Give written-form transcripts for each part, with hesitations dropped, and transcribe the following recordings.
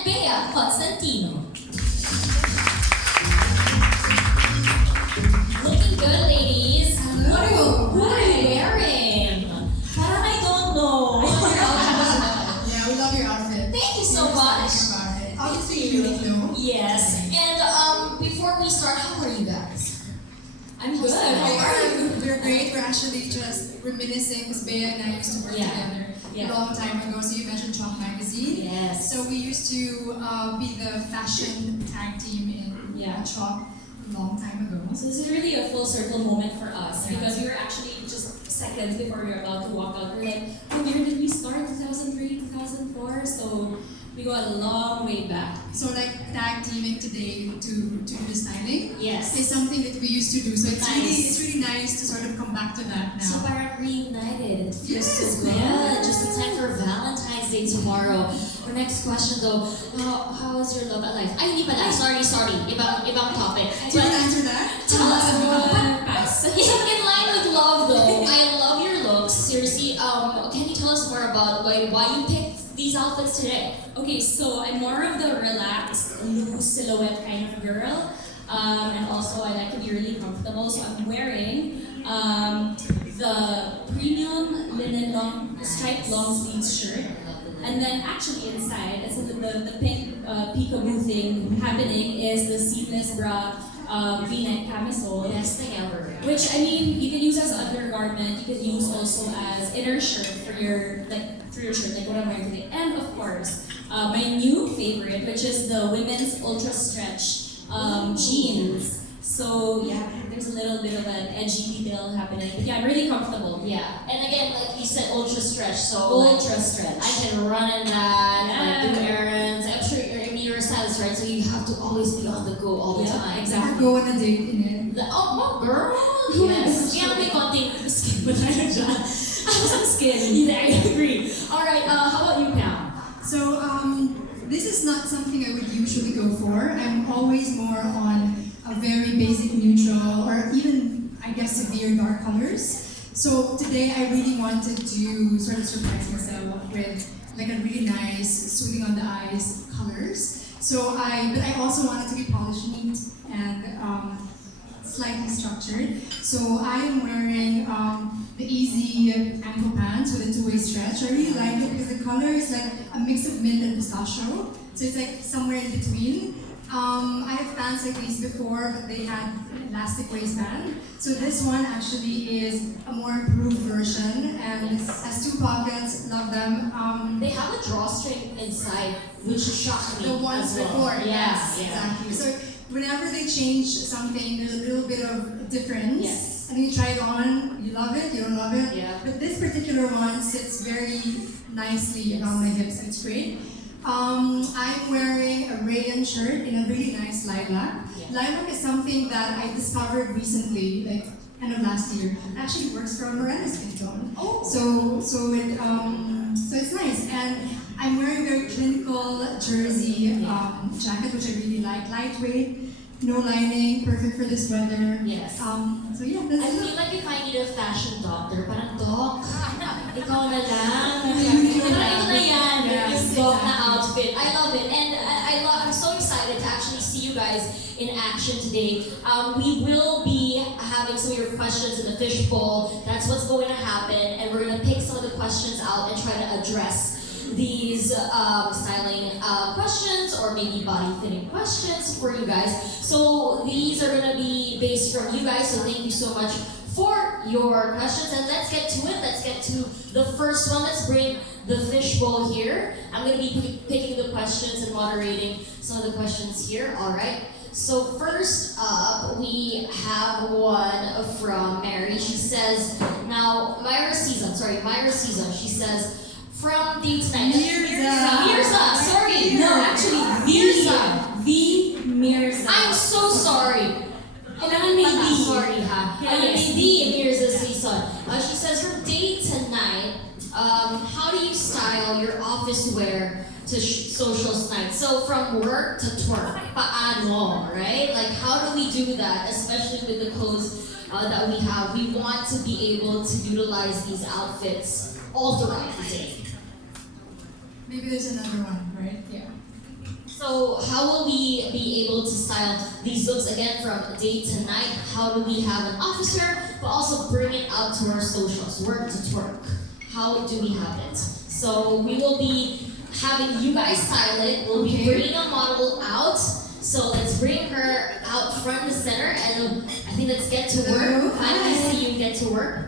and Bea Costantino. Looking good, ladies. What are you wearing? Parang I don't know. Yeah, we love your outfit. Thank you so much. Obviously, Uniqlo. Yes. And before we start, how are you guys? I'm good. We're great. We're actually just reminiscing because Bea and I used to work together a long time ago. So you mentioned Chalk Magazine. Yes. So we used to be the fashion tag team in Chalk a long time ago. So this is really a full circle moment for us because we were actually just seconds before we were about to walk out. We're like, oh, where did we start? 2003, 2004? So we go a long way back. So like tag teaming today to do the styling Yes. is something that we used to do. So it's Nice. really nice to sort of come back to that now. So parang reunited. It feels Yes, so good. Just in time for Valentine's Day tomorrow. Our next question though, how is your love life? Ay, hindi pala. Sorry. Ibang topic. Do you want to answer that? Tell us. Pass. In line with love though, I love your looks. Seriously, can you tell us more about why you picked these outfits today? Okay, so I'm more of the relaxed, loose silhouette kind of girl. And also I like to be really comfortable. So I'm wearing the premium linen striped long sleeves shirt. And then actually inside, it's the pink peekaboo thing happening is the seamless bra V-neck camisole. Best thing ever. Which I mean, you can use as undergarment. You can use also as inner shirt for your shirt, like what I'm wearing today. And of course, my new favorite, which is the women's ultra stretch jeans. So yeah, there's a little bit of an edgy detail happening. But yeah, I'm really comfortable. Yeah, and again, like you said, ultra stretch. So Ultra like, stretch. I can run in that, like do errands. I'm sure you're a stylist, right? So you have to always be on the go all the time. exactly. Or go on a date in it. Oh, girl! Yes. Kaya may konting skin ba tayo dyan? Some skin. Yeah, I agree. Alright, how about you, Pam? So this is not something I would usually go for. I'm always more on a very basic neutral or even, I guess, severe dark colors. So today I really wanted to sort of surprise myself with like a really nice, soothing on the eyes colors. But I also wanted to be polished neat and slightly structured. So I am wearing the easy ankle pants with a two-way stretch. I really like it because the color is like a mix of mint and pistachio. So it's like somewhere in between. I have pants like these before, but they had elastic waistband. So this one actually is a more improved version and has two pockets, love them. They have a drawstring inside, which shocked me. The ones as well. before, Yes, exactly. So whenever they change something, there's a little bit of difference. Yes. And you try it on, you love it, you don't love it. Yeah. But this particular one sits very nicely around my hips, it's great. I'm wearing a rayon shirt in a really nice lilac. Yeah. Lilac is something that I discovered recently, like end of last year. It actually works for a Morena skin tone. Oh. So it's nice. And I'm wearing a very clinical jersey jacket, which I really like. Lightweight, no lining, perfect for this weather. Yes. So yeah, I that's feel like if I need a fashion doctor, parang doc, ikaw na lang. Uniqlo Ito na. na yan, Yes, yung doc na exactly. outfit. I love it, and I'm so excited to actually see you guys in action today. We will be having some of your questions in the fishbowl. That's what's going to happen, and we're going to pick some of the questions out and try to address these styling questions or maybe body fitting questions for you guys. So these are going to be based from you guys, so thank you so much for your questions. And let's get to it. Let's get to the first one. Let's bring the fishbowl here. I'm going to be picking the questions and moderating some of the questions here. All right. So first up, we have one from Mary. She says, now, Myra Season, she says, from date tonight. Mirza, sorry. No, actually, Mirza. I'm so sorry. Kailangan may I'm D. sorry, ha? Yeah, May yes. D in Mirza Season. She says, from date tonight, how do you style your office wear to social nights? So from work to twerk, paano, right? Like how do we do that, especially with the clothes that we have? We want to be able to utilize these outfits all throughout the day. Maybe there's another one, right? Yeah. So how will we be able to style these looks again from day to night? How do we have an officer, but also bring it out to our socials, work to twerk? How do we have it? So we will be having you guys style it. We'll be bringing a model out. So let's bring her out front and center, and I think let's get to work. Finally see you get to work.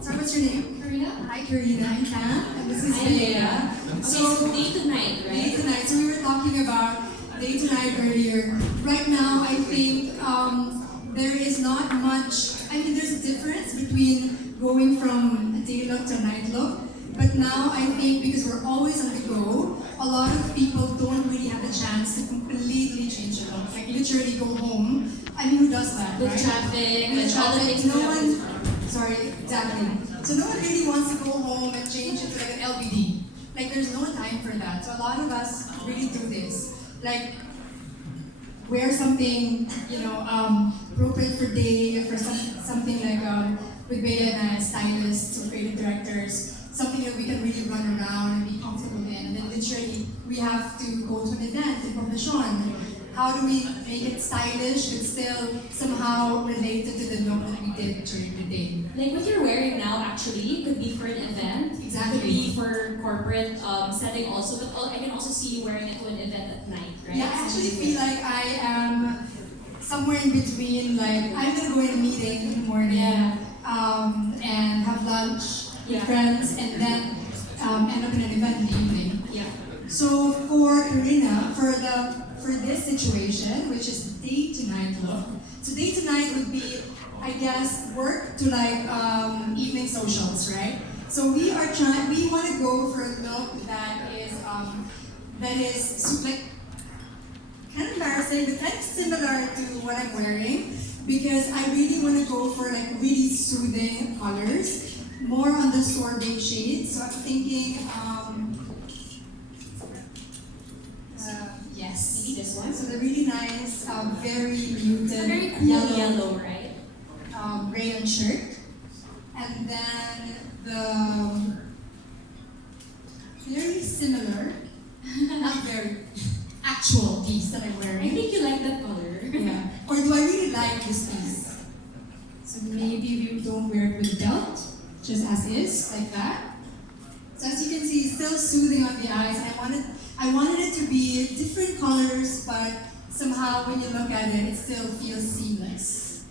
So what's your name? Karina? Hi Karina, I'm Pam, and this is Hi, Bea. Bea. So day to night, right? Day to night. So we were talking about day to night earlier. Right now, I think there is not much. I mean, there's a difference between going from a day look to a night look. But now I think because we're always on the go, a lot of people don't really have the chance to completely change their look. Like literally go home. I mean, who does that? With right? traffic, With with all the traffic, things no we have one. Sorry, exactly. So no one really wants to go home and change it to like an LBD. Like there's no time for that. So a lot of us really do this. Like wear something, appropriate for day, for something like with Bea and stylists or creative directors, something that we can really run around and be comfortable in. And then literally we have to go to an event in profession. How do we make it stylish but still somehow related to the look that we did during the day? Like what you're wearing now actually could be for an event. Exactly. Could be for corporate setting also, but I can also see you wearing it to an event at night, right? Yeah, I actually feel like I am somewhere in between. Like I'm gonna go in a meeting in the morning, and have lunch with friends, and then end up in an event in the evening. Yeah. So for Karina, for this situation, which is day to night look, so day to night would be, I guess, work to like evening socials, right? So we want to go for a look that is like kind of embarrassing, but kind of similar to what I'm wearing, because I really want to go for like really soothing colors, more on the sorbet shades. So I'm thinking, yes. Maybe this one. So the really nice, very muted It's a very cool yellow, right? rayon shirt, and then the very similar, not very actual piece that I'm I wearing. think you like that color. Yeah. Or do I really like this piece? So maybe you don't wear it with belt, just as is, like that. So as you can see, it's still soothing on the eyes. I wanted it to be different colors, but somehow when you look at it, it still feels seamless.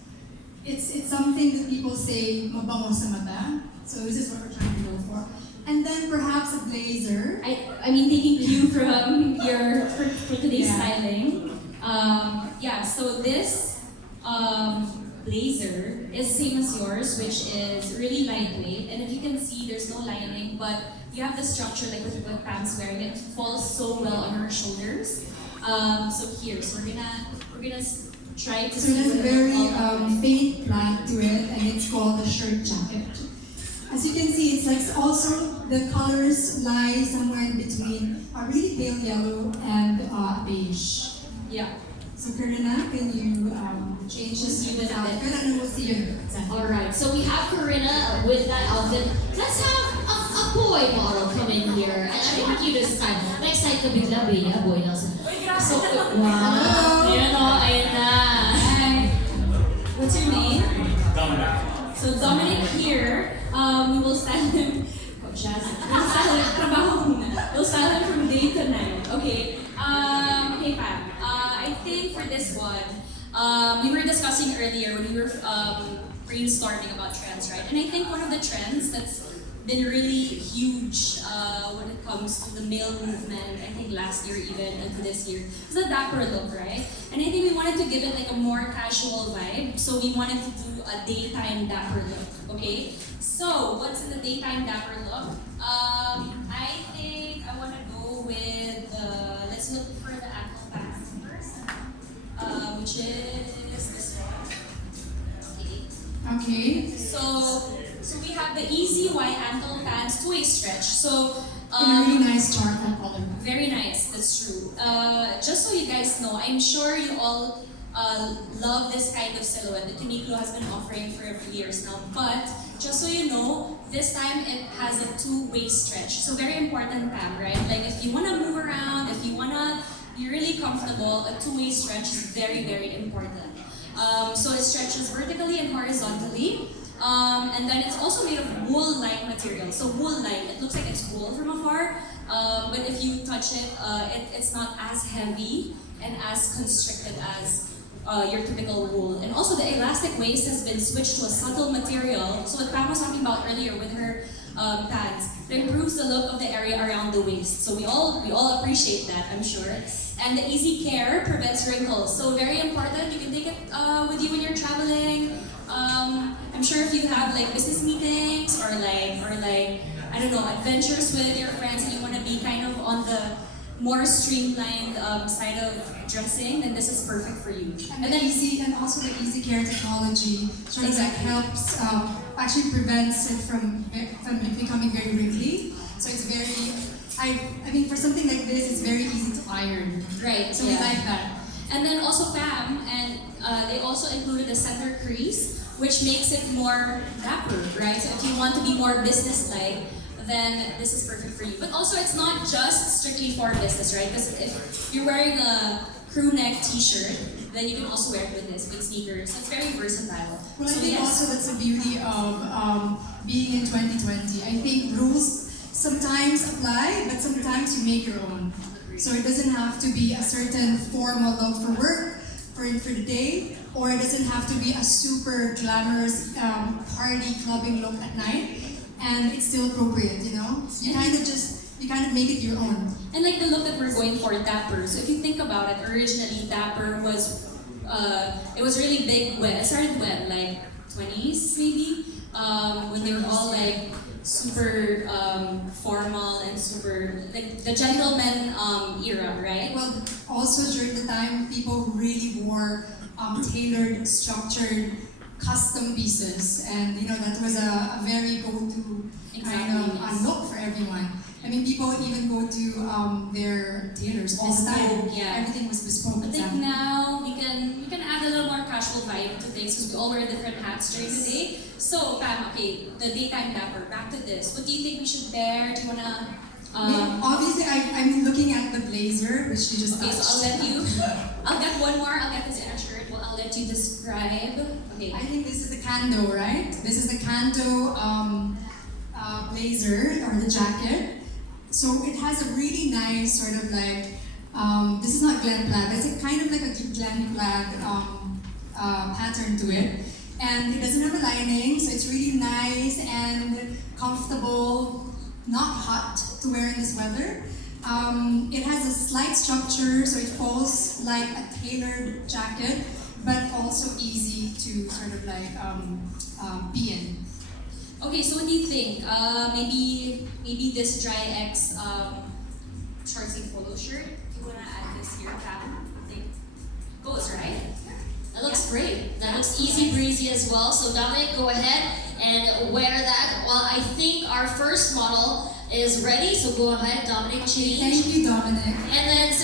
It's something that people say mabango sa mata. So this is what we're trying to go for. And then perhaps a blazer. I mean, taking cue from your for today's Yeah. styling. So this blazer is same as yours, which is really lightweight. And if you can see, there's no lining, but you have the structure like with what Pam's wearing. It falls so well on her shoulders. So we're gonna try to So it has a see very all the- faint black to it, and it's called a shirt jacket. As you can see, it's like also the colors lie somewhere in between a really pale yellow and beige. Yeah. So Karina, can you change this See this outfit, outfit. and then we'll see you. Alright, so we have Corinna with that outfit. Let's have a boy model come in here. And I want you this time. Next time, kabigla, Bea, boy Nelson. So, wow. Ayan o, ayan na. Hi. What's your name? Dominic. So Dominic here, we will style him. We'll style him. Trabaho muna. We'll style him from day to night. Okay. Okay, Pam. I think for this one, we were discussing earlier when we were brainstorming about trends, right? And I think one of the trends that's been really huge when it comes to the male movement, I think last year even and to this year, is the dapper look, right? And I think we wanted to give it like a more casual vibe, so we wanted to do a daytime dapper look, okay? So, what's in the daytime dapper look? I think I want to go with, let's look for the ankle pants first, which is this one. Okay. So we have the easy white ankle pants, two-way stretch. So In a really nice charcoal color. very nice, that's true. Just so you guys know, I'm sure you all love this kind of silhouette that Uniqlo has been offering for a few years now. But just so you know, this time it has a two-way stretch. So very important, Pam, right? Like if you wanna move around, if you're really comfortable, a two-way stretch is very, very important. So it stretches vertically and horizontally. And then it's also made of wool-like material. So wool-like, it looks like it's wool from afar, but if you touch it, it's not as heavy and as constricted as your typical wool. And also the elastic waist has been switched to a subtle material. So what Pam was talking about earlier with her pants, it improves the look of the area around the waist. So we all appreciate that, I'm sure. And the easy care prevents wrinkles. So very important, you can take it with you when you're traveling. I'm sure if you have like business meetings or like I don't know, adventures with your friends and you want to be kind of on the more streamlined side of dressing, then this is perfect for you. And also the easy care technology sort of like helps, actually prevents it from becoming very wrinkly. So it's very, I mean for something like this, it's very easy to iron. Right. So we like that. And then also Pam, and they also included the center crease, which makes it more dapper, right? So if you want to be more business-like, then this is perfect for you. But also, it's not just strictly for business, right? Because if you're wearing a crew neck t-shirt, then you can also wear it with this, with sneakers. So it's very versatile. Well, I So think yes. also that's the beauty of being in 2020. I think rules sometimes apply, but sometimes you make your own. So it doesn't have to be a certain formal look for work, for the day, or it doesn't have to be a super glamorous party clubbing look at night, and it's still appropriate, you know? You kind of make it your own. And like the look that we're going for, dapper. So if you think about it, originally dapper was, it was really big when, it started when, like 20s maybe? When they were all like super formal and super, like the gentleman era, right? Well, also during the time, people really wore tailored, structured, custom pieces, and you know that was a very go-to kind of Yes. look for everyone. I mean, people even go to their tailors all the time. Bespoke, yeah. Everything was bespoke. I think exactly. now we can add a little more casual vibe to things because we all wear different hats during the day. So Pam, okay, the daytime dapper. Back to this. What do you think we should wear? Do you wanna? I mean, obviously, I'm looking at the blazer, which you just Okay, touched. so I'll let you. I'll get one more. I'll get this inner shirt. Well, I'll let you describe. Okay. I think this is the Kando, right? This is the Kando blazer or the jacket. So it has a really nice sort of like, this is not Glen Plaid, it's a kind of like a Glen Plaid pattern to it. And it doesn't have a lining, so it's really nice and comfortable, not hot to wear in this weather. It has a slight structure, so it falls like a tailored jacket, but also easy to sort of like be in. Okay, so what do you think? Maybe this Dry X short sleeve polo shirt. Do you wanna add this here, Pam? I think goes right. That looks great. That looks easy breezy as well. So Dominic, go ahead and wear that. Well, I think our first model is ready. So go ahead, Dominic, change. Thank you, Dominic. And then